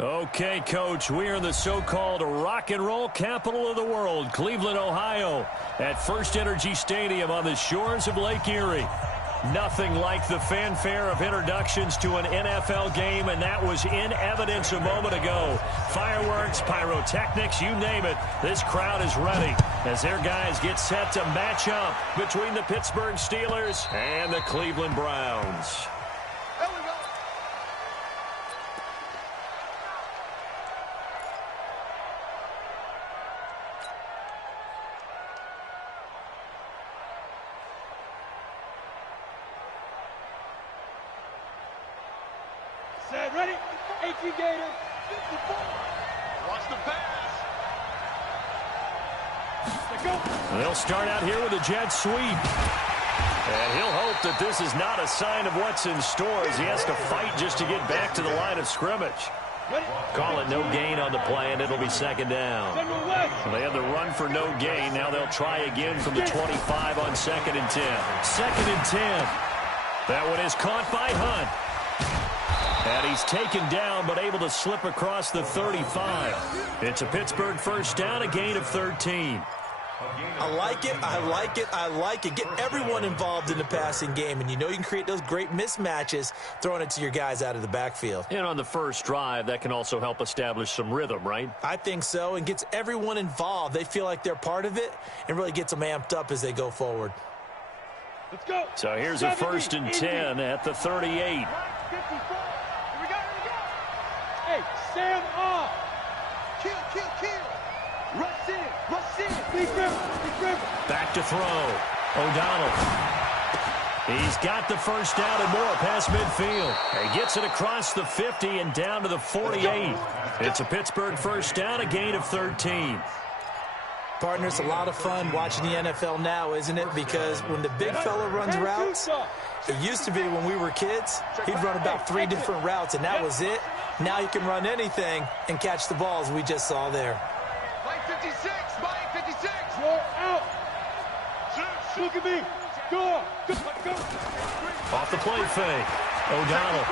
Okay, Coach, we are in the so-called rock and roll capital of the world, Cleveland, Ohio, at First Energy Stadium on the shores of Lake Erie. Nothing like the fanfare of introductions to an NFL game, and that was in evidence a moment ago. Fireworks, pyrotechnics, you name it. This crowd is ready as their guys get set to match up between the Pittsburgh Steelers and the Cleveland Browns. Ready? 18 Gator. 54. Wants the pass. They'll start out here with a jet sweep. And he'll hope that this is not a sign of what's in store as he has to fight just to get back to the line of scrimmage. Call it no gain on the play, and it'll be second down. They had the run for no gain. Now they'll try again from the 25 on 2nd and 10. 2nd and 10. That one is caught by Hunt. And he's taken down, but able to slip across the 35. It's a Pittsburgh first down, a gain of 13. I like it, I like it, I like it. Get everyone involved in the passing game, and you know you can create those great mismatches throwing it to your guys out of the backfield. And on the first drive, that can also help establish some rhythm, right? I think so, and gets everyone involved. They feel like they're part of it and really gets them amped up as they go forward. Let's go. So here's a 1st and 10 at the 38. Hey, Sam off. Kill, kill, kill. Rush in, rush in. Big river, big river. Back to throw. O'Donnell. He's got the first down and more past midfield. He gets it across the 50 and down to the 48. It's a Pittsburgh first down, a gain of 13. Partner, it's a lot of fun watching the NFL now, isn't it? Because when the big fella runs routes, it used to be when we were kids, he'd run about 3 different routes, and that was it. Now you can run anything and catch the balls we just saw there. Mike 56, Mike 56. Roll out. Look at me. Go, go, go. Off the play fake. O'Donnell.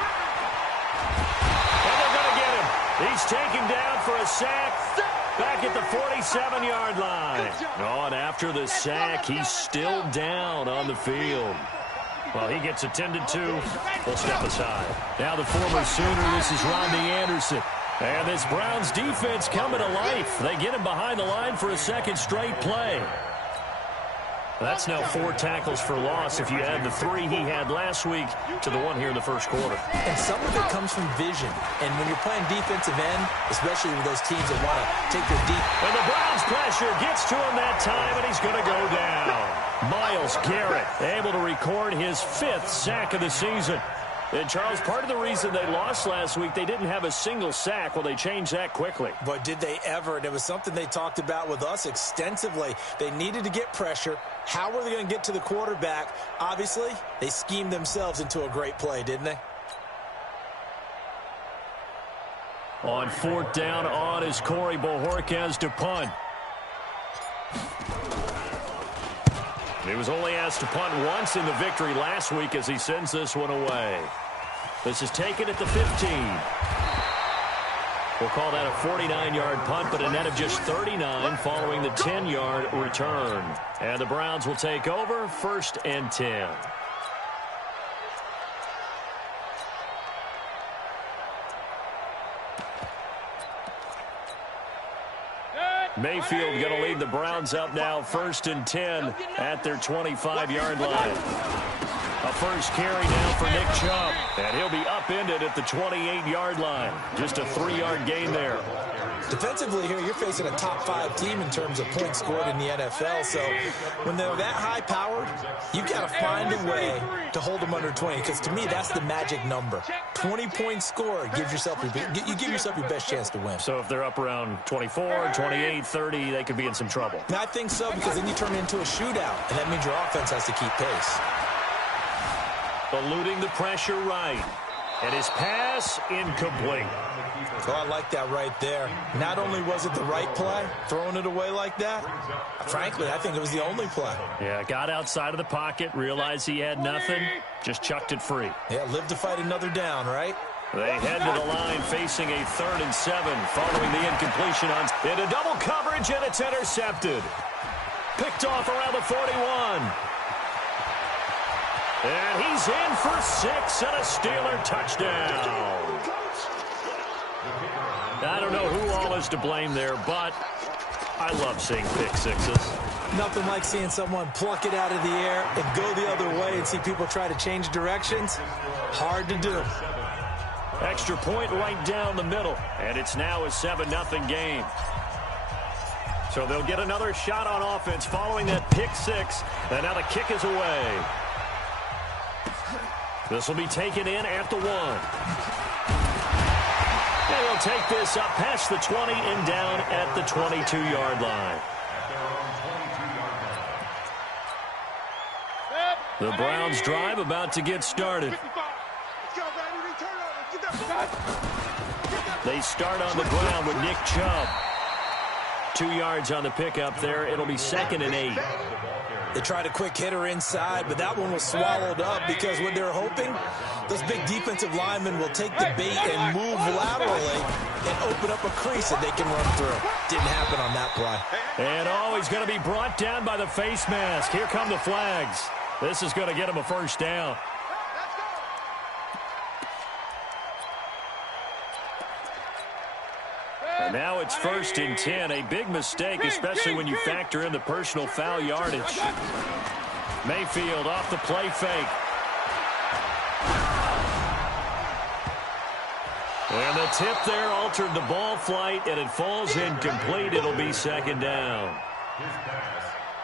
And they're going to get him. He's taken down for a sack. Back at the 47-yard line. Oh, and after the sack, he's still down on the field. Well, he gets attended to. We'll step aside. Now the former Sooner, this is Rodney Anderson. And this Browns defense coming to life. They get him behind the line for a second straight play. That's now 4 tackles for loss if you add the 3 he had last week to the 1 here in the first quarter. And some of it comes from vision. And when you're playing defensive end, especially with those teams that want to take their deep. And the Browns pressure gets to him that time, and he's going to go down. Myles Garrett able to record his 5th sack of the season. And, Charles, part of the reason they lost last week, they didn't have a single sack. Well, they changed that quickly. But did they ever? And it was something they talked about with us extensively. They needed to get pressure. How were they going to get to the quarterback? Obviously, they schemed themselves into a great play, didn't they? On 4th down, on is Corey Bojorquez to punt. He was only asked to punt once in the victory last week as he sends this one away. This is taken at the 15. We'll call that a 49-yard punt, but a net of just 39 following the 10-yard return. And the Browns will take over 1st and 10. Mayfield going to lead the Browns up now 1st and 10 at their 25-yard line. A first carry now for Nick Chubb, and he'll be upended at the 28-yard line. Just a 3-yard gain there. Defensively here, you're facing a top 5 team in terms of points scored in the NFL. So when they're that high-powered, you've got to find a way to hold them under 20. Because to me, that's the magic number. 20 points scored, you give yourself your best chance to win. So if they're up around 24, 28, 30, they could be in some trouble. And I think so, because then you turn it into a shootout, and that means your offense has to keep pace. Eluding the pressure right. And his pass incomplete. Oh, I like that right there. Not only was it the right play, throwing it away like that, frankly, I think it was the only play. Yeah, got outside of the pocket, realized he had nothing, just chucked it free. Yeah, live to fight another down, right? They head to the line facing a 3rd and 7 following the incompletion on into double coverage, and it's intercepted. Picked off around the 41. And he's in for 6 and a Steeler touchdown. I don't know who all is to blame there, but I love seeing pick sixes. Nothing like seeing someone pluck it out of the air and go the other way and see people try to change directions. Hard to do. Extra point right down the middle, and it's now a 7-0 game. So they'll get another shot on offense following that pick six, and now the kick is away. This will be taken in at the 1. And he'll take this up past the 20 and down at the 22-yard line. The Browns drive about to get started. They start on the ground with Nick Chubb. 2 yards on the pickup there. It'll be 2nd and 8. They tried a quick hitter inside, but that one was swallowed up because what they're hoping, those big defensive linemen will take the bait and move laterally and open up a crease that they can run through. Didn't happen on that play. And he's going to be brought down by the face mask. Here come the flags. This is going to get him a 1st down. And now it's 1st and 10. A big mistake, especially when you factor in the personal foul yardage. Mayfield off the play fake. And the tip there altered the ball flight, and it falls incomplete. It'll be 2nd down.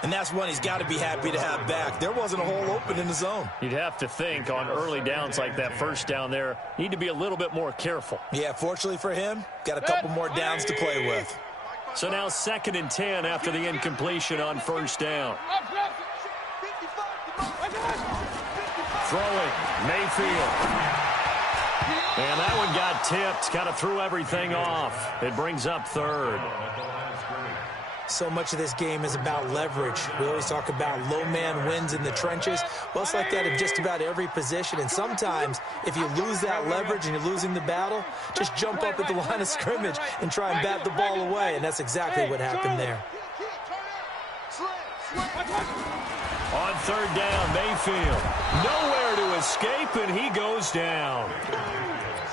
And that's one he's got to be happy to have back. There wasn't a hole open in the zone. You'd have to think on early downs like that 1st down there, need to be a little bit more careful. Yeah, fortunately for him, got a couple more downs to play with. So now 2nd and 10 after the incompletion on 1st down. Throwing, Mayfield. And that one got tipped, kind of threw everything off. It brings up 3rd. So much of this game is about leverage. We always talk about low man wins in the trenches. Well, it's like that in just about every position. And sometimes, if you lose that leverage and you're losing the battle, just jump up at the line of scrimmage and try and bat the ball away. And that's exactly what happened there. On 3rd down, Mayfield. Nowhere to escape, and he goes down.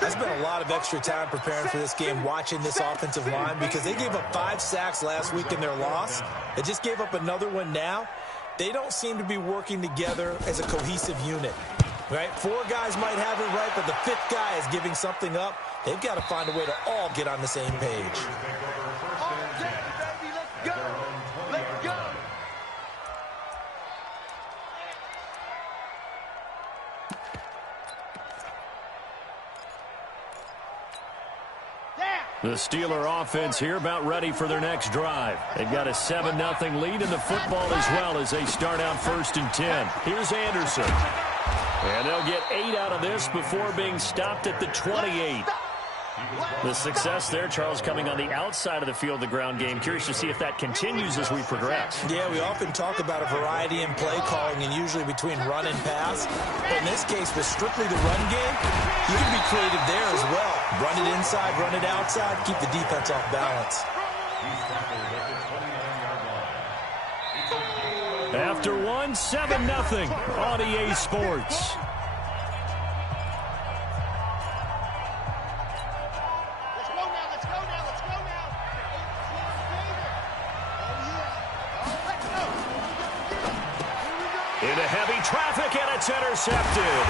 I spent a lot of extra time preparing for this game, watching this offensive line, because they gave up 5 sacks last week in their loss. They just gave up another one now. They don't seem to be working together as a cohesive unit. Right? 4 guys might have it right, but the 5th guy is giving something up. They've got to find a way to all get on the same page. The Steeler offense here about ready for their next drive. They've got a 7-0 lead in the football as well as they start out 1st and 10. Here's Anderson. And they'll get 8 out of this before being stopped at the 28. The success there, Charles, coming on the outside of the field, the ground game. Curious to see if that continues as we progress. Yeah, we often talk about a variety in play calling and usually between run and pass. But in this case, with strictly the run game, you can be creative there as well. Run it inside, run it outside, keep the defense off balance. After 7-0 on EA Sports. Into heavy traffic, and it's intercepted.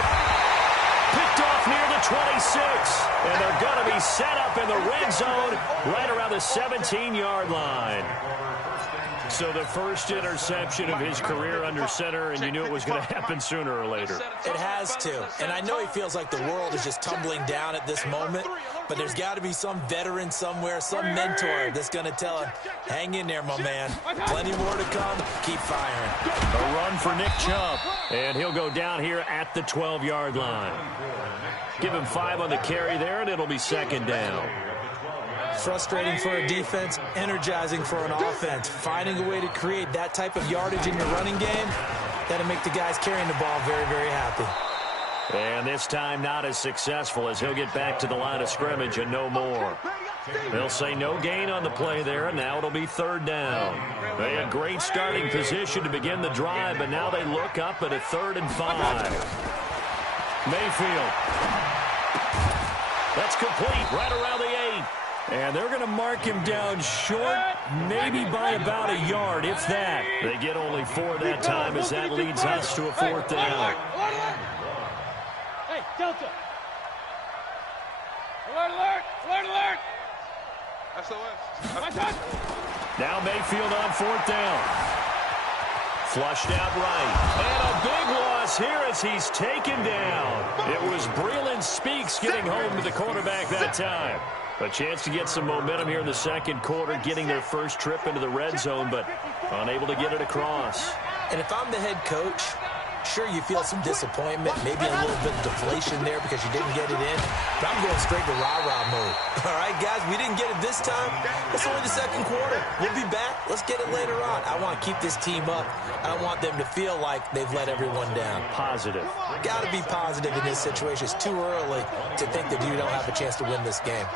Picked off near the 26. And they're going to be set up in the red zone right around the 17-yard line. So the first interception of his career under center, and you knew it was going to happen sooner or later. It has to. And I know he feels like the world is just tumbling down at this moment, but there's got to be some veteran somewhere, some mentor that's going to tell him, hang in there, my man. Plenty more to come. Keep firing. A run for Nick Chubb, and he'll go down here at the 12-yard line. Give him 5 on the carry there, and it'll be 2nd down. Frustrating for a defense, energizing for an offense. Finding a way to create that type of yardage in your running game, that'll make the guys carrying the ball very, very happy. And this time not as successful as he'll get back to the line of scrimmage and no more. They'll say no gain on the play there, and now it'll be third down. They had great starting position to begin the drive, but now they look up at a 3rd and 5. Mayfield. That's complete right around the 8. And they're going to mark him down short, maybe by about a yard, if that. They get only 4 that time as that leads us to a 4th down. Hey, Delta. Alert, alert, alert, alert. SOS. Now Mayfield on 4th down. Flushed out right. And a big loss here as he's taken down. It was Breeland Speaks getting home to the quarterback that time. A chance to get some momentum here in the second quarter, getting their first trip into the red zone, but unable to get it across. And if I'm the head coach, sure, you feel some disappointment, maybe a little bit of deflation there because you didn't get it in. But I'm going straight to rah-rah mode. All right, guys, we didn't get it this time. It's only the second quarter. We'll be back. Let's get it later on. I want to keep this team up. I don't want them to feel like they've let everyone down. Positive. Got to be positive in this situation. It's too early to think that you don't have a chance to win this game.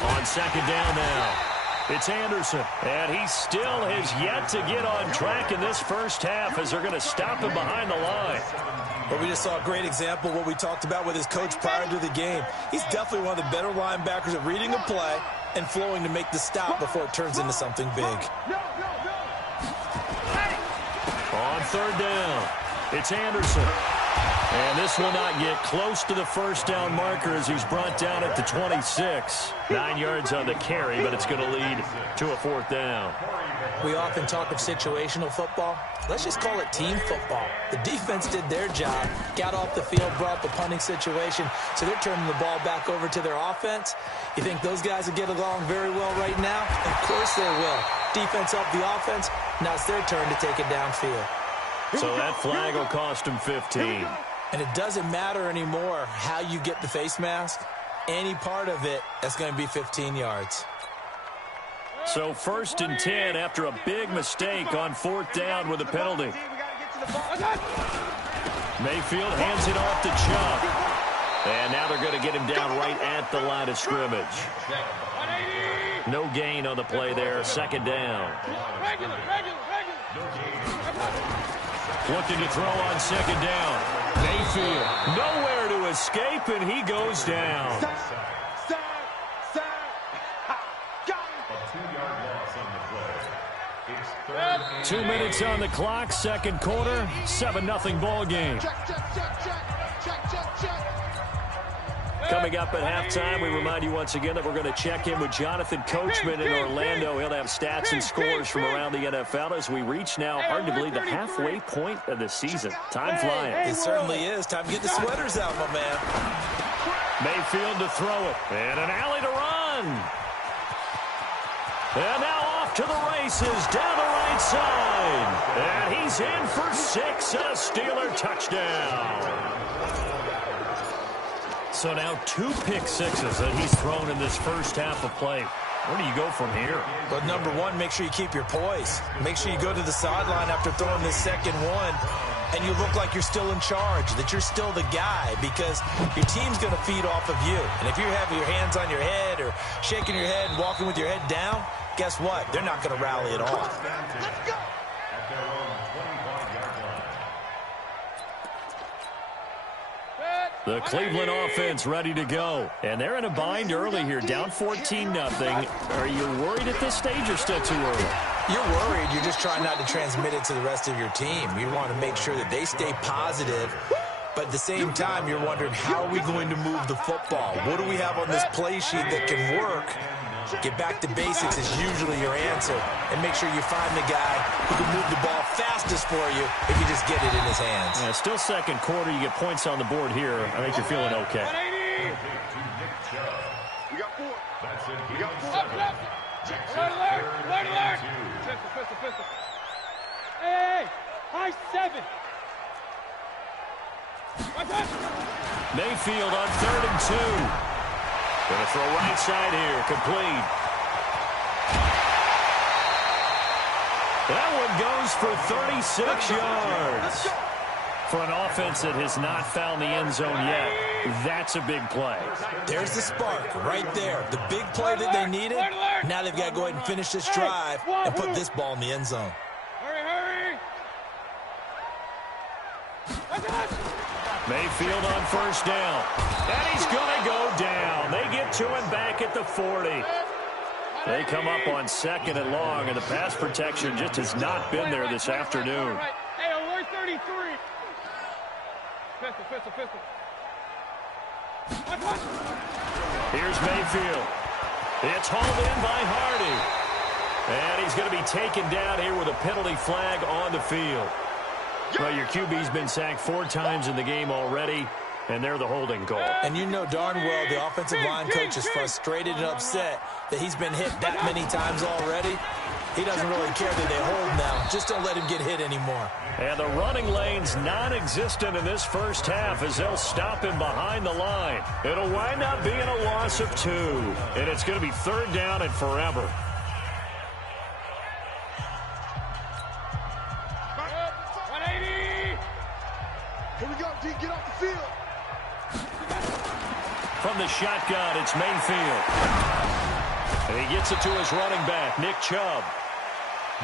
On second down now, it's Anderson. And he still has yet to get on track in this first half as they're going to stop him behind the line. Well, we just saw a great example of what we talked about with his coach prior to the game. He's definitely one of the better linebackers at reading a play and flowing to make the stop before it turns into something big. On 3rd down, it's Anderson. And this will not get close to the first down marker as he's brought down at the 26. 9 yards on the carry, but it's going to lead to a 4th down. We often talk of situational football. Let's just call it team football. The defense did their job, got off the field, brought the punting situation, so they're turning the ball back over to their offense. You think those guys will get along very well right now? Of course they will. Defense helped the offense. Now it's their turn to take it downfield. So that flag will cost him 15. And it doesn't matter anymore how you get the face mask. Any part of it, that's going to be 15 yards. So 1st and 10 after a big mistake on 4th down with a penalty. Mayfield hands it off to Chubb. And now they're going to get him down right at the line of scrimmage. No gain on the play there. 2nd down. Looking to throw on 2nd down. Mayfield nowhere to escape, and he goes down. 2 minutes on the clock, second quarter, 7-0 ball game. Coming up at halftime, we remind you once again that we're going to check in with Jonathan Coachman in Orlando. He'll have stats and scores from around the NFL as we reach now, hard to believe, the halfway point of the season. Time flying. It certainly is. Time to get the sweaters out, my man. Mayfield to throw it. And an alley to run. And now off to the races down the right side. And he's in for 6 and a Steeler touchdown. So now 2 pick-sixes that he's thrown in this first half of play. Where do you go from here? Well, number one, make sure you keep your poise. Make sure you go to the sideline after throwing this second one, and you look like you're still in charge, that you're still the guy, because your team's going to feed off of you. And if you have your hands on your head or shaking your head and walking with your head down, guess what? They're not going to rally at all. Let's go. The Cleveland offense ready to go. And they're in a bind early here, down 14-0. Are you worried at this stage or still too early? You're worried. You're just trying not to transmit it to the rest of your team. You want to make sure that they stay positive. But at the same time, you're wondering, how are we going to move the football? What do we have on this play sheet that can work? Get back to basics is usually your answer. And make sure you find the guy who can move the ball fastest for you if you just get it in his hands. Yeah, still second quarter. You get points on the board here. I think you're feeling okay. We got 4. We got 4. Alert, alert. Pistol. Hey, high 7. Mayfield on 3rd and 2. Going to throw right side here, complete. That one goes for 36 yards. For an offense that has not found the end zone yet, that's a big play. There's the spark right there. The big play that they needed. Now they've got to go ahead and finish this drive and put this ball in the end zone. Hurry, hurry. Mayfield on first down. And he's going to go down. They get to him back at the 40. They come up on second and long, and the pass protection just has not been there this afternoon. Hey, alert 33. Pistol. Here's Mayfield. It's hauled in by Hardy. And he's going to be taken down here with a penalty flag on the field. Well, your QB's been sacked 4 times in the game already, and they're the holding call. And you know darn well the offensive line coach is frustrated and upset that he's been hit that many times already. He doesn't really care that they hold now. Just don't let him get hit anymore. And the running lane's non-existent in this first half as they'll stop him behind the line. It'll wind up being a loss of 2, and it's going to be third down and forever. Here we go, D. Get off the field. From the shotgun, it's Mayfield. And he gets it to his running back, Nick Chubb.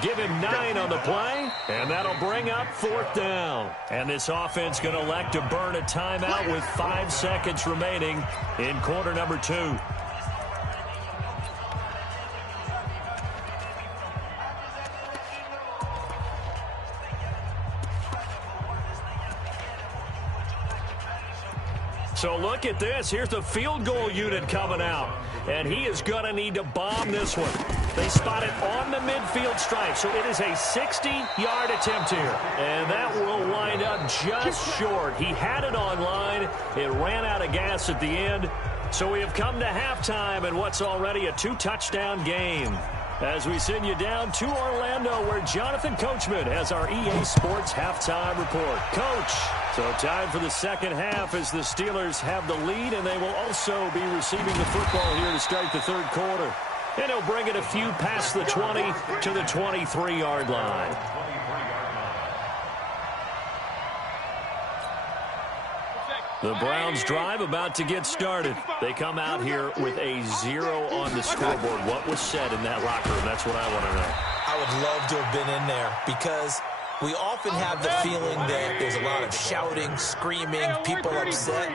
Give him 9 on the play, and that'll bring up fourth down. And this offense going to elect to burn a timeout with 5 seconds remaining in quarter number 2. So look at this. Here's the field goal unit coming out. And he is going to need to bomb this one. They spot it on the midfield stripe. So it is a 60-yard attempt here. And that will wind up just short. He had it on line. It ran out of gas at the end. So we have come to halftime in what's already a 2-touchdown game. As we send you down to Orlando, where Jonathan Coachman has our EA Sports halftime report. Coach, so time for the second half as the Steelers have the lead, and they will also be receiving the football here to start the third quarter. And he'll bring it a few past the 20 to the 23-yard line. The Browns drive about to get started. They come out here with a 0 on the scoreboard. What was said in that locker room? That's what I want to know. I would love to have been in there because we often have the feeling that there's a lot of shouting, screaming, people upset.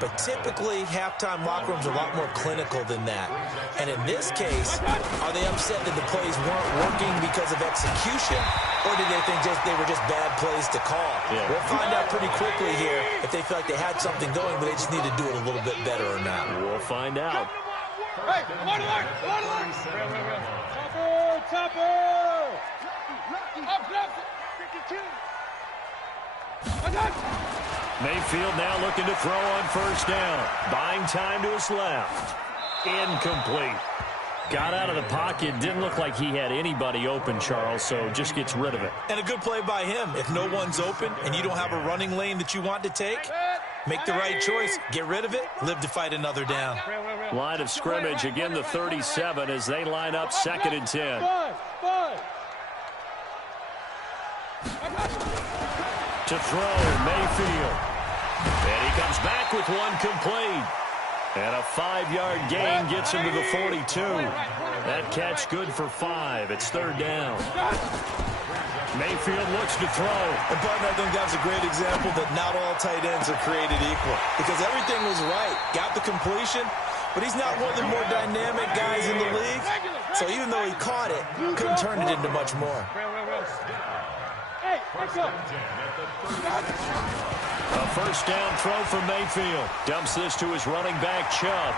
But typically, halftime locker rooms are a lot more clinical than that. And in this case, are they upset that the plays weren't working because of execution? Or did they think they were just bad plays to call? Yeah. We'll find out pretty quickly here if they feel like they had something going, but they just need to do it a little bit better or not. We'll find out. Hey, one alert! Topper! Mayfield now looking to throw on first down. Buying time to his left. Incomplete. Got out of the pocket. Didn't look like he had anybody open, Charles, so just gets rid of it. And a good play by him. If no one's open and you don't have a running lane that you want to take, make the right choice. Get rid of it. Live to fight another down. Line of scrimmage, again the 37 as they line up second and 10. To throw, Mayfield. And he comes back with one complete. And a 5-yard gain gets him to the 42. That catch good for 5. It's third down. Mayfield looks to throw. And, partner, I think that's a great example that not all tight ends are created equal. Because everything was right. Got the completion, but he's not one of the more dynamic guys in the league. So even though he caught it, couldn't turn it into much more. Hey, let's go. A first down throw for Mayfield. Dumps this to his running back, Chubb.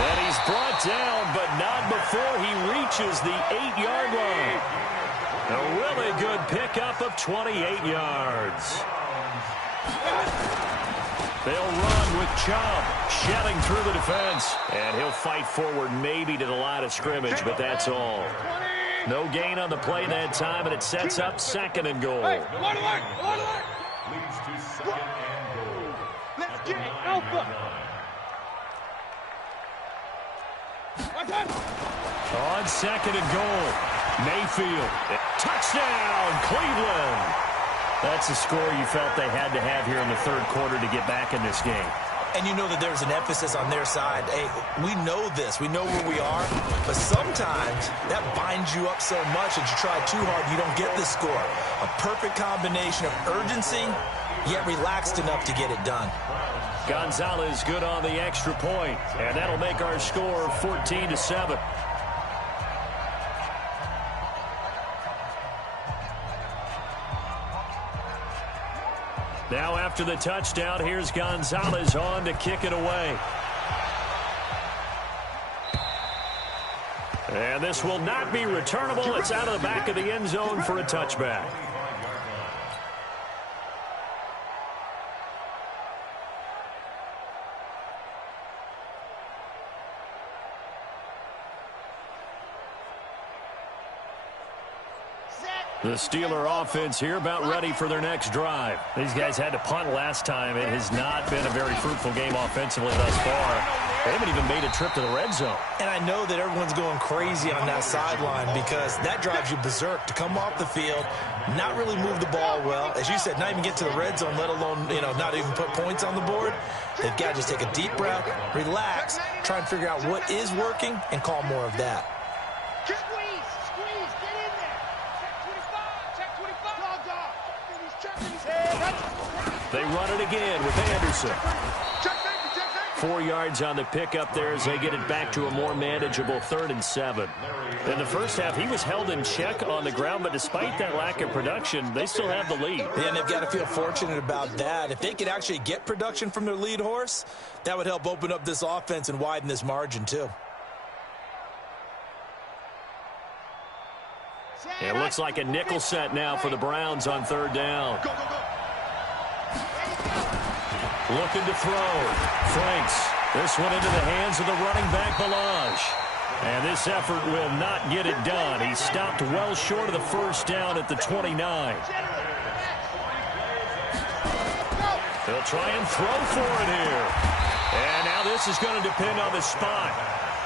And he's brought down, but not before he reaches the 8-yard line. A really good pickup of 28 yards. They'll run with Chubb, shedding through the defense. And he'll fight forward maybe to the line of scrimmage, but that's all. No gain on the play that time, and it sets up second and goal. Hey, one alert! Leads to second and goal. Let's get it, Alpha! On second and goal, Mayfield. Touchdown, Cleveland. That's the score you felt they had to have here in the third quarter to get back in this game. And you know that there's an emphasis on their side. Hey, we know this. We know where we are. But sometimes that binds you up so much that you try too hard, you don't get the score. A perfect combination of urgency, yet relaxed enough to get it done. Gonzalez good on the extra point, and that'll make our score 14-7. Now after the touchdown, here's Gonzalez on to kick it away. And this will not be returnable. It's out of the back of the end zone for a touchback. The Steeler offense here about ready for their next drive. These guys had to punt last time. It has not been a very fruitful game offensively thus far. They haven't even made a trip to the red zone. And I know that everyone's going crazy on that sideline because that drives you berserk to come off the field, not really move the ball well. As you said, not even get to the red zone, let alone, not even put points on the board. They've got to just take a deep breath, relax, try and figure out what is working, and call more of that. They run it again with Anderson. 4 yards on the pickup there as they get it back to a more manageable 3rd and 7. In the first half, he was held in check on the ground, but despite that lack of production, they still have the lead. Yeah, and they've got to feel fortunate about that. If they could actually get production from their lead horse, that would help open up this offense and widen this margin too. It looks like a nickel set now for the Browns on 3rd down. Looking to throw. Franks. This one into the hands of the running back, Balaj. And this effort will not get it done. He stopped well short of the first down at the 29. They'll try and throw for it here. And now this is going to depend on the spot.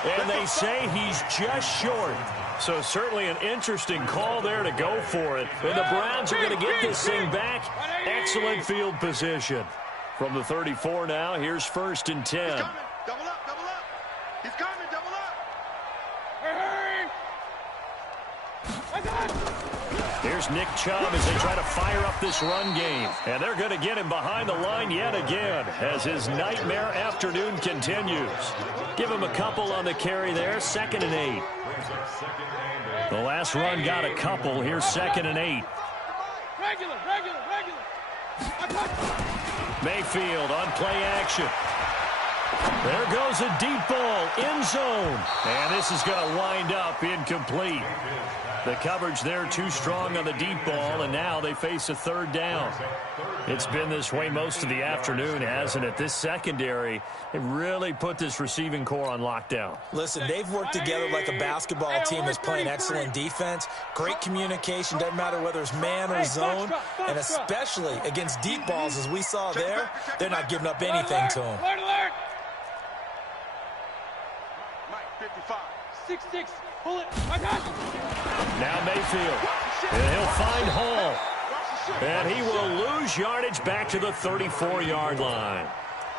And they say he's just short. So certainly an interesting call there to go for it. And the Browns are going to get this thing back. Excellent field position. From the 34 now, here's 1st and 10. He's coming. Double up, double up. He's coming, double up. Hurry! Here's Nick Chubb as they try to fire up this run game. And they're going to get him behind the line yet again as his nightmare afternoon continues. Give him a couple on the carry there, 2nd and 8. The last run got a couple. Here's 2nd and 8. Regular. Mayfield on play action. There goes a deep ball, end zone. And this is going to wind up incomplete. The coverage there too strong on the deep ball, and now they face a 3rd down. It's been this way most of the afternoon, hasn't it? This secondary, they really put this receiving core on lockdown. Listen, they've worked together like a basketball team that's playing excellent defense. Great communication, doesn't matter whether it's man or zone, and especially against deep balls, as we saw there, they're not giving up anything to them. Mike, 55. 6'6". Pull it. Now Mayfield. And he'll find Hall. And he will lose yardage back to the 34-yard line.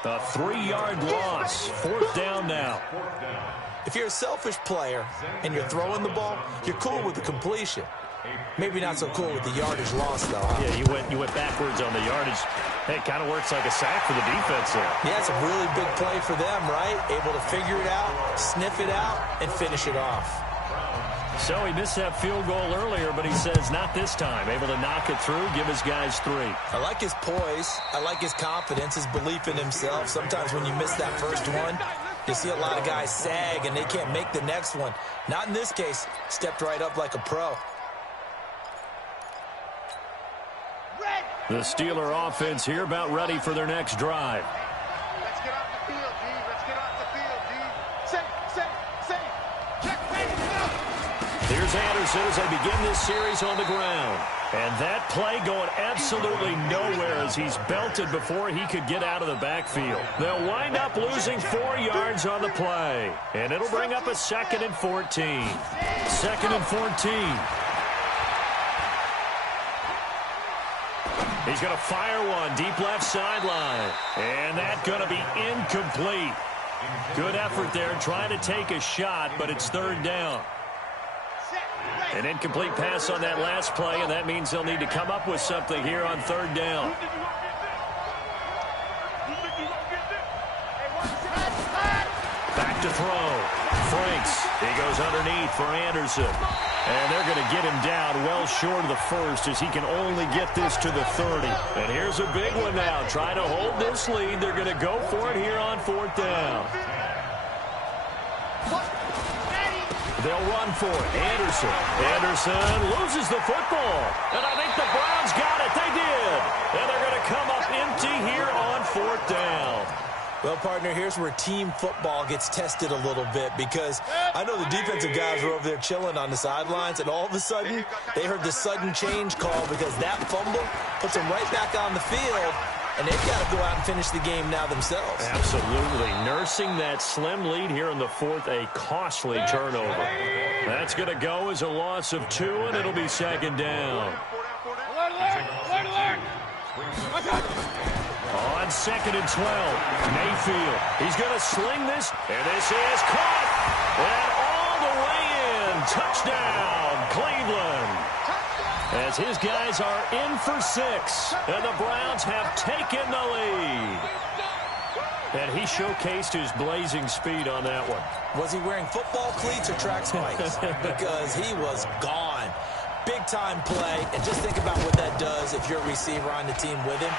A 3-yard loss. 4th down now. If you're a selfish player and you're throwing the ball, you're cool with the completion. Maybe not so cool with the yardage loss, though. Huh? Yeah, you went backwards on the yardage. Hey, it kind of works like a sack for the defense there. Yeah, it's a really big play for them, right? Able to figure it out, sniff it out, and finish it off. So he missed that field goal earlier, but he says not this time. Able to knock it through, give his guys 3. I like his poise. I like his confidence, his belief in himself. Sometimes when you miss that first one, you see a lot of guys sag, and they can't make the next one. Not in this case. Stepped right up like a pro. The Steeler offense here about ready for their next drive. Let's get off the field, D. Let's get off the field, D. Safe. Check, Here's Anderson as they begin this series on the ground. And that play going absolutely nowhere as he's belted before he could get out of the backfield. They'll wind up losing 4 yards on the play. And it'll bring up a 2nd and 14. 2nd and 14. He's going to fire one deep left sideline. And that's going to be incomplete. Good effort there trying to take a shot, but it's 3rd down. An incomplete pass on that last play, and that means they'll need to come up with something here on 3rd down. Back to throw. Franks. He goes underneath for Anderson. And they're going to get him down well short of the 1st as he can only get this to the 30. And here's a big one now. Trying to hold this lead. They're going to go for it here on 4th down. They'll run for it. Anderson loses the football. And I think the Browns got it. They did. And they're going to come up empty here on 4th down. Well, partner, here's where team football gets tested a little bit because I know the defensive guys were over there chilling on the sidelines, and all of a sudden they heard the sudden change call because that fumble puts them right back on the field, and they've got to go out and finish the game now themselves. Absolutely. Nursing that slim lead here in the 4th, a costly turnover. That's going to go as a loss of 2, and it'll be 2nd down. On 2nd and 12, Mayfield. He's going to sling this, and this is caught. And all the way in. Touchdown, Cleveland. As his guys are in for 6, and the Browns have taken the lead. And he showcased his blazing speed on that one. Was he wearing football cleats or track spikes? Because he was gone. Big-time play, and just think about what that does if you're a receiver on the team with him.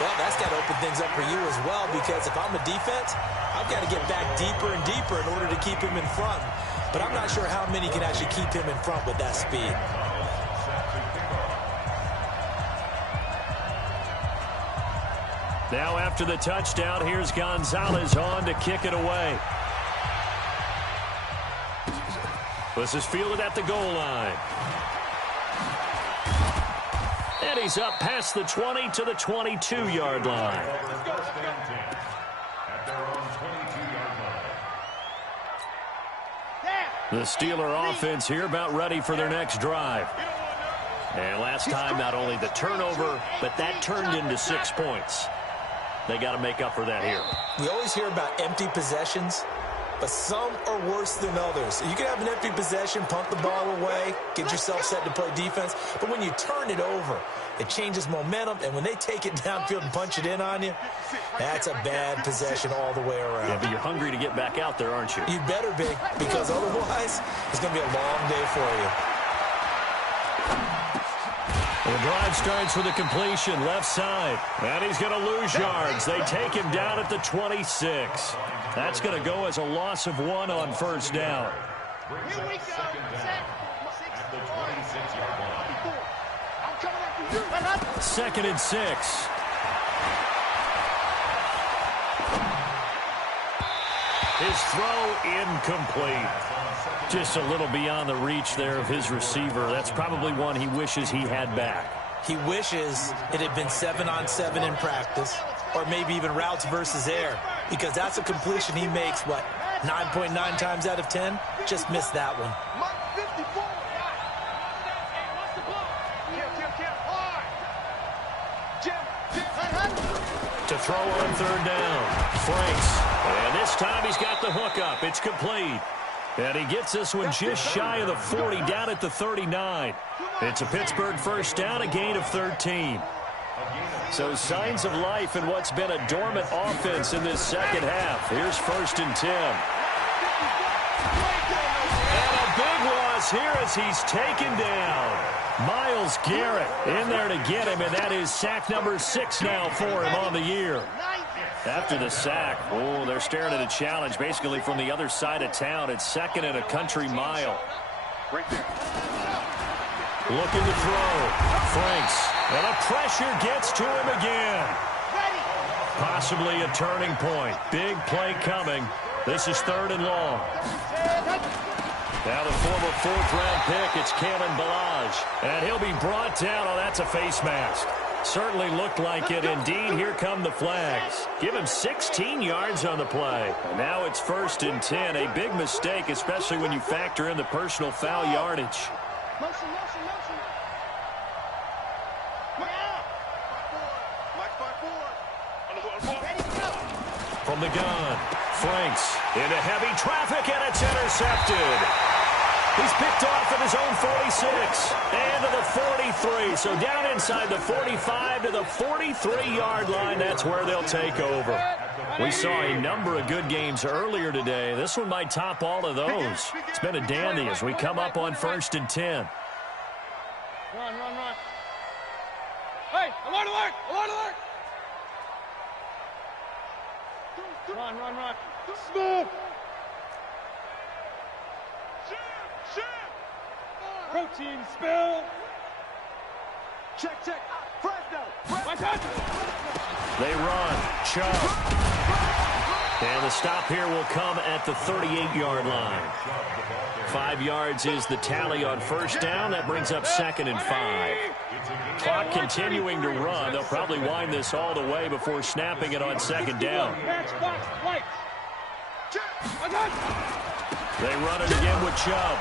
Well, that's got to open things up for you as well, because if I'm a defense, I've got to get back deeper and deeper in order to keep him in front. But I'm not sure how many can actually keep him in front with that speed. Now after the touchdown, here's Gonzalez on to kick it away. This is fielded at the goal line. And he's up past the 20 to the 22-yard line. The Steeler offense here about ready for their next drive. And last time, not only the turnover, but that turned into 6 points. They got to make up for that here. We always hear about empty possessions, but some are worse than others. You can have an empty possession, punt the ball away, get yourself set to play defense, but when you turn it over, it changes momentum, and when they take it downfield and punch it in on you, that's a bad possession all the way around. Yeah, but you're hungry to get back out there, aren't you? You better be, because otherwise, it's going to be a long day for you. The drive starts with a completion left side. And he's going to lose yards. They take him down at the 26. That's going to go as a loss of 1 on 1st down. Here we go. Set. 26-yard line. I'm coming after you. 2nd and 6. His throw incomplete. Just a little beyond the reach there of his receiver. That's probably one he wishes he had back. He wishes it had been 7-on-7 in practice, or maybe even routes versus air, because that's a completion he makes, 9.9 times out of 10? Just missed that one. To throw on 3rd down. Franks. And this time he's got the hook up. It's complete. And he gets this one just shy of the 40, down at the 39. It's a Pittsburgh 1st down, a gain of 13. So signs of life in what's been a dormant offense in this 2nd half. Here's 1st and 10. And a big loss here as he's taken down. Myles Garrett in there to get him, and that is sack number 6 now for him on the year. After the sack, they're staring at a challenge basically from the other side of town. It's 2nd and a country mile. Right there. Looking to throw. Franks. And the pressure gets to him again. Possibly a turning point. Big play coming. This is 3rd and long. Now the former fourth-round pick, it's Kalen Balaj. And he'll be brought down. Oh, that's a face mask. Certainly looked like it. Indeed, here come the flags. Give him 16 yards on the play. And now it's 1st and 10. A big mistake, especially when you factor in the personal foul yardage. Motion, motion, motion. From the gun, Franks into heavy traffic, and it's intercepted. He's picked off at his own 46 and to the 43. So down inside the 45 to the 43-yard line. That's where they'll take over. We saw a number of good games earlier today. This one might top all of those. It's been a dandy as we come up on 1st and 10. Run, run, run. Hey, alert, alert, alert, alert. Run, run, run. Smooth. Protein spill. Check, check. Fresno. They run. Chubb. And the stop here will come at the 38-yard line. 5 yards is the tally on 1st down. That brings up 2nd and 5. Clock continuing to run. They'll probably wind this all the way before snapping it on 2nd down. They run it again with Chubb.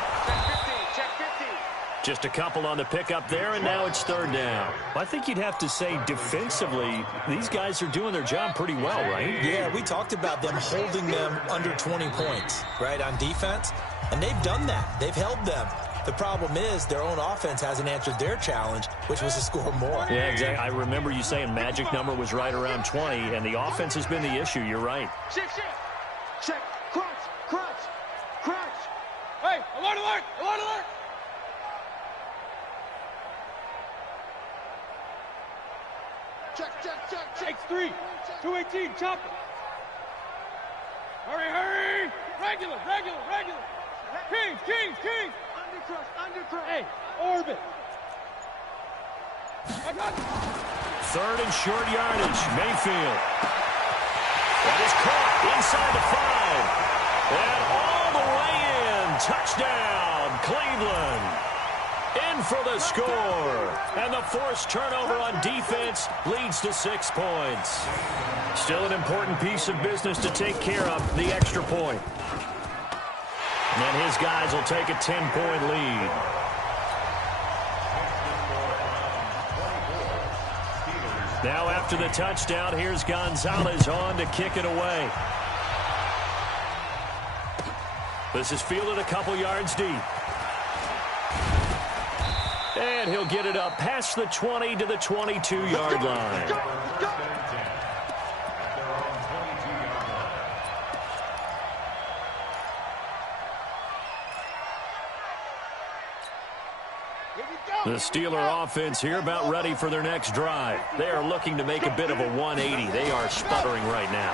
Just a couple on the pickup there, and now it's 3rd down. I think you'd have to say defensively, these guys are doing their job pretty well, right? Yeah, we talked about them holding them under 20 points, right, on defense. And they've done that. They've held them. The problem is their own offense hasn't answered their challenge, which was to score more. Yeah, exactly. I remember you saying magic number was right around 20, and the offense has been the issue. You're right. Check, check. Check. Crunch, crunch, crunch. Hey, alert, alert, alert, alert. Check, check, check, check. X3, 218, chop it. Hurry, hurry. Regular, regular, regular. Kings, Kings, Kings. Undercrush, undercrush. Hey, orbit. I got it. 3rd and short yardage. Mayfield. That is caught inside the 5. And all the way in. Touchdown, Cleveland. In for the score. And the forced turnover on defense leads to 6 points. Still an important piece of business to take care of, the extra point. And his guys will take a 10-point lead. Now after the touchdown, here's Gonzalez on to kick it away. This is fielded a couple yards deep. And he'll get it up past the 20 to the 22-yard line. The Steeler offense here about ready for their next drive. They are looking to make a bit of a 180. They are sputtering right now.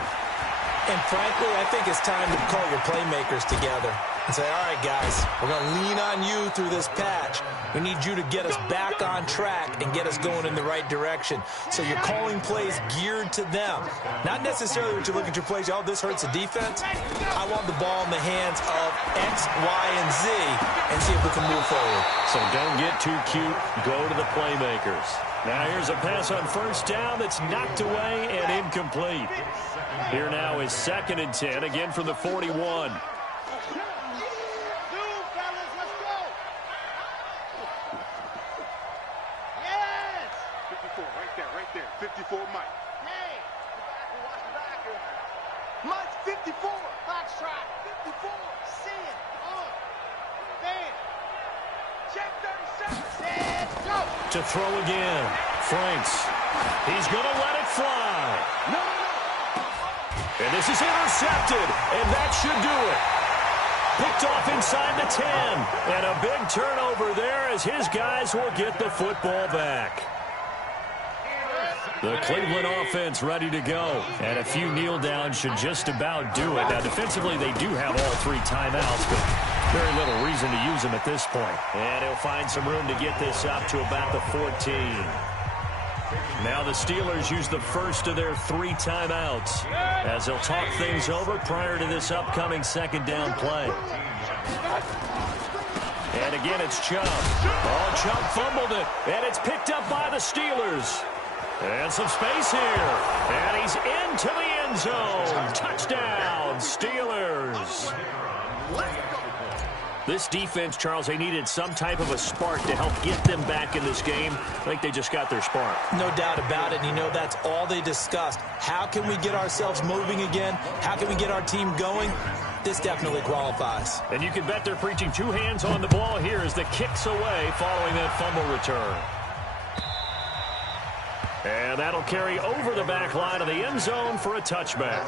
And frankly, I think it's time to call your playmakers together and say, all right, guys, we're going to lean on you through this patch. We need you to get us back on track and get us going in the right direction. So you're calling plays geared to them. Not necessarily what you look at your plays, oh, this hurts the defense. I want the ball in the hands of X, Y, and Z and see if we can move forward. So don't get too cute. Go to the playmakers. Now here's a pass on 1st down that's knocked away and incomplete. Here now is 2nd and 10, again from the 41. To throw again. Franks. He's going to let it fly. And this is intercepted. And that should do it. Picked off inside the 10. And a big turnover there as his guys will get the football back. The Cleveland offense ready to go. And a few kneel downs should just about do it. Now, defensively, they do have all 3 timeouts, but very little reason to use them at this point. And he'll find some room to get this up to about the 14. Now the Steelers use the first of their 3 timeouts as they'll talk things over prior to this upcoming 2nd down play. And again, it's Chubb. Oh, Chubb fumbled it, and it's picked up by the Steelers. And some space here. And he's into the end zone. Touchdown, Steelers. This defense, Charles, they needed some type of a spark to help get them back in this game. I think they just got their spark. No doubt about it. And you know, that's all they discussed. How can we get ourselves moving again? How can we get our team going? This definitely qualifies. And you can bet they're preaching two hands on the ball here as the kick's away following that fumble return. And that'll carry over the back line of the end zone for a touchback.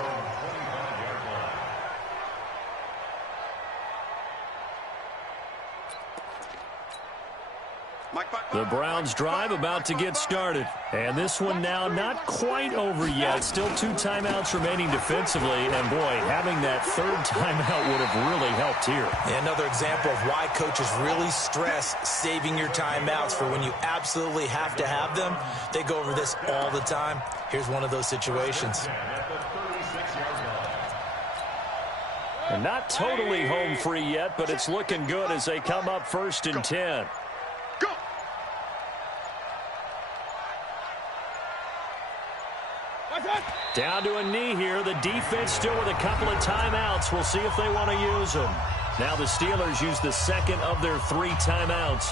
The Browns drive about to get started. And this one now not quite over yet. Still 2 timeouts remaining defensively. And, boy, having that third timeout would have really helped here. And another example of why coaches really stress saving your timeouts for when you absolutely have to have them. They go over this all the time. Here's one of those situations. And not totally home free yet, but it's looking good as they come up 1st and 10. Down to a knee here. The defense still with a couple of timeouts. We'll see if they want to use them. Now the Steelers use the second of their 3 timeouts.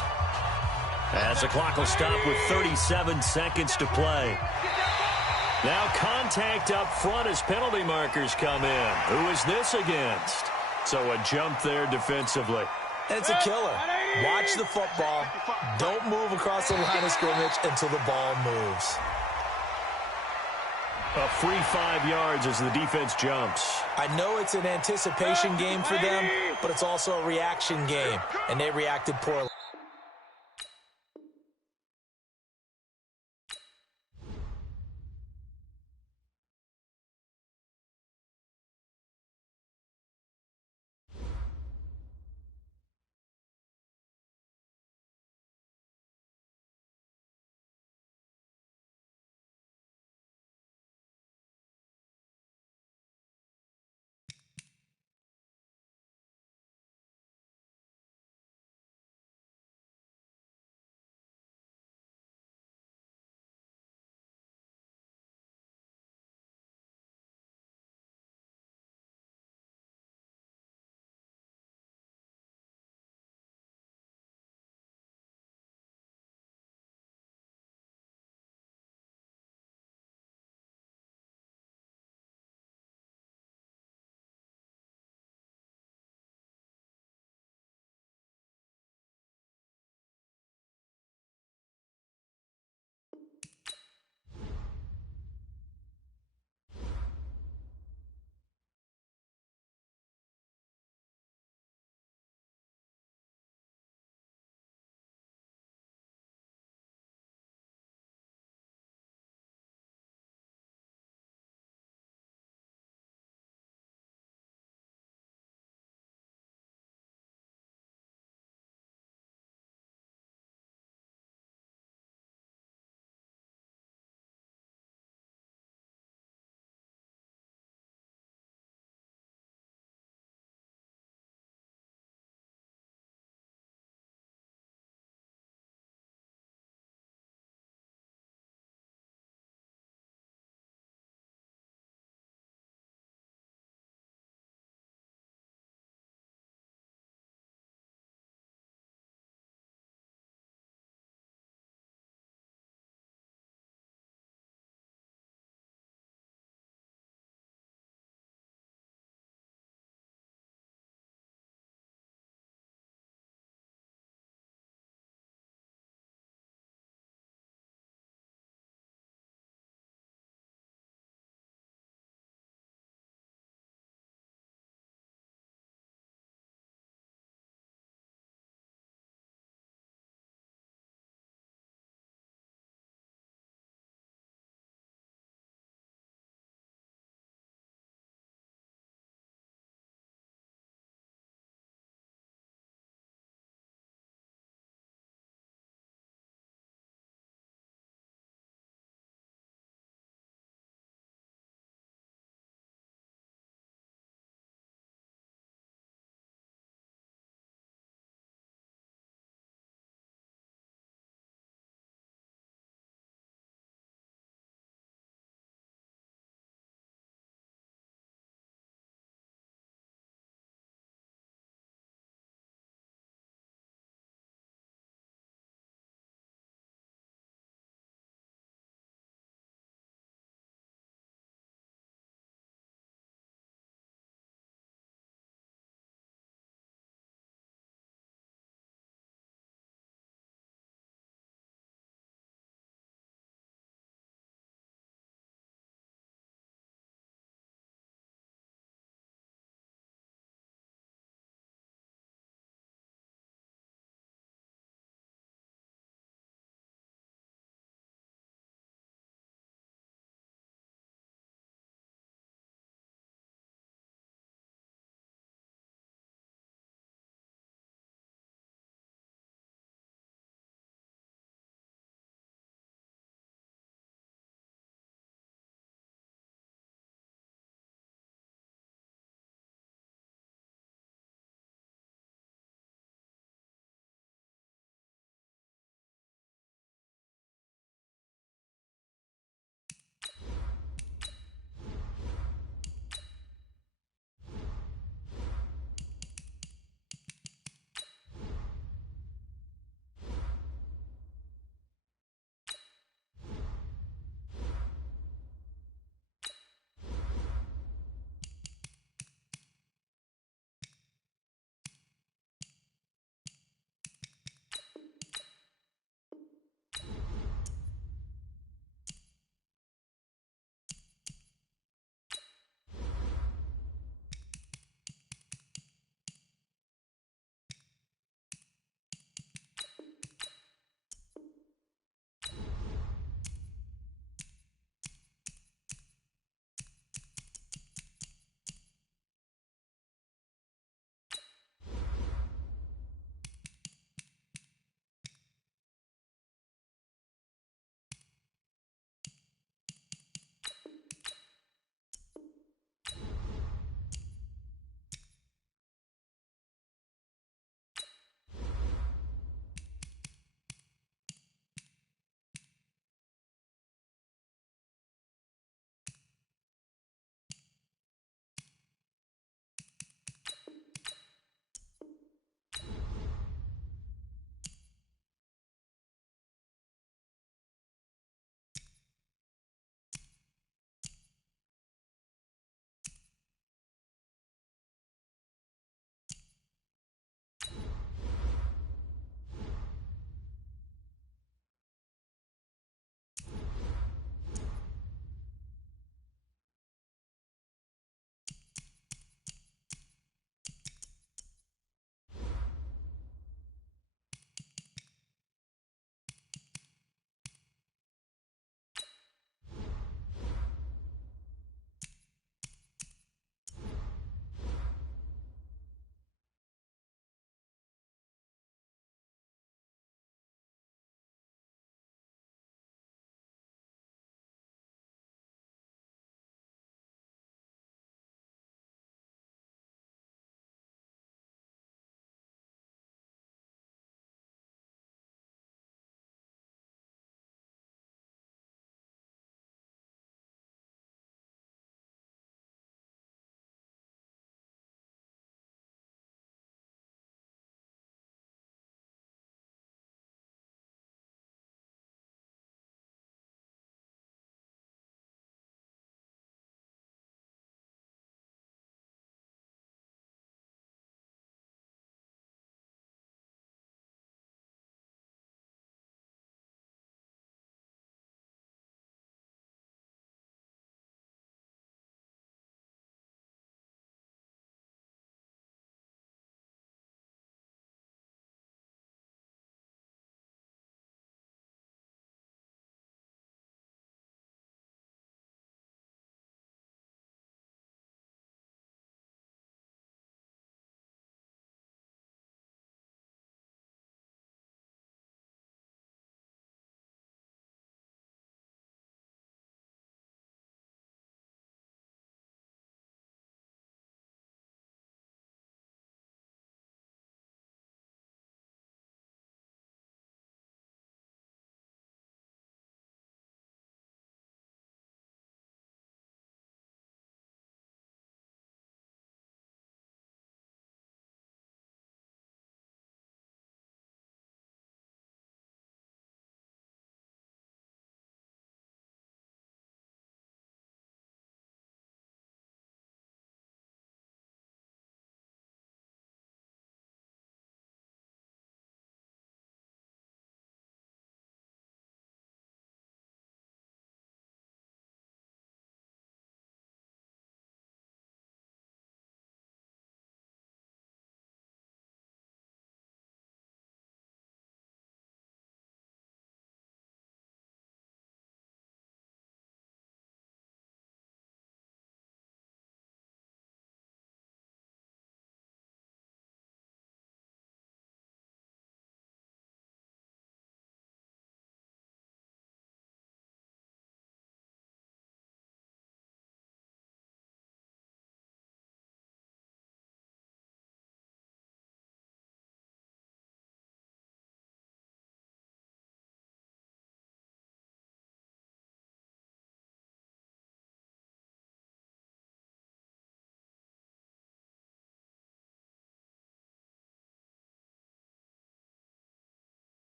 As the clock will stop with 37 seconds to play. Now contact up front as penalty markers come in. Who is this against? So a jump there defensively. It's a killer. Watch the football. Don't move across the line of scrimmage until the ball moves. A free 5 yards as the defense jumps. I know it's an anticipation game for them, but it's also a reaction game, and they reacted poorly.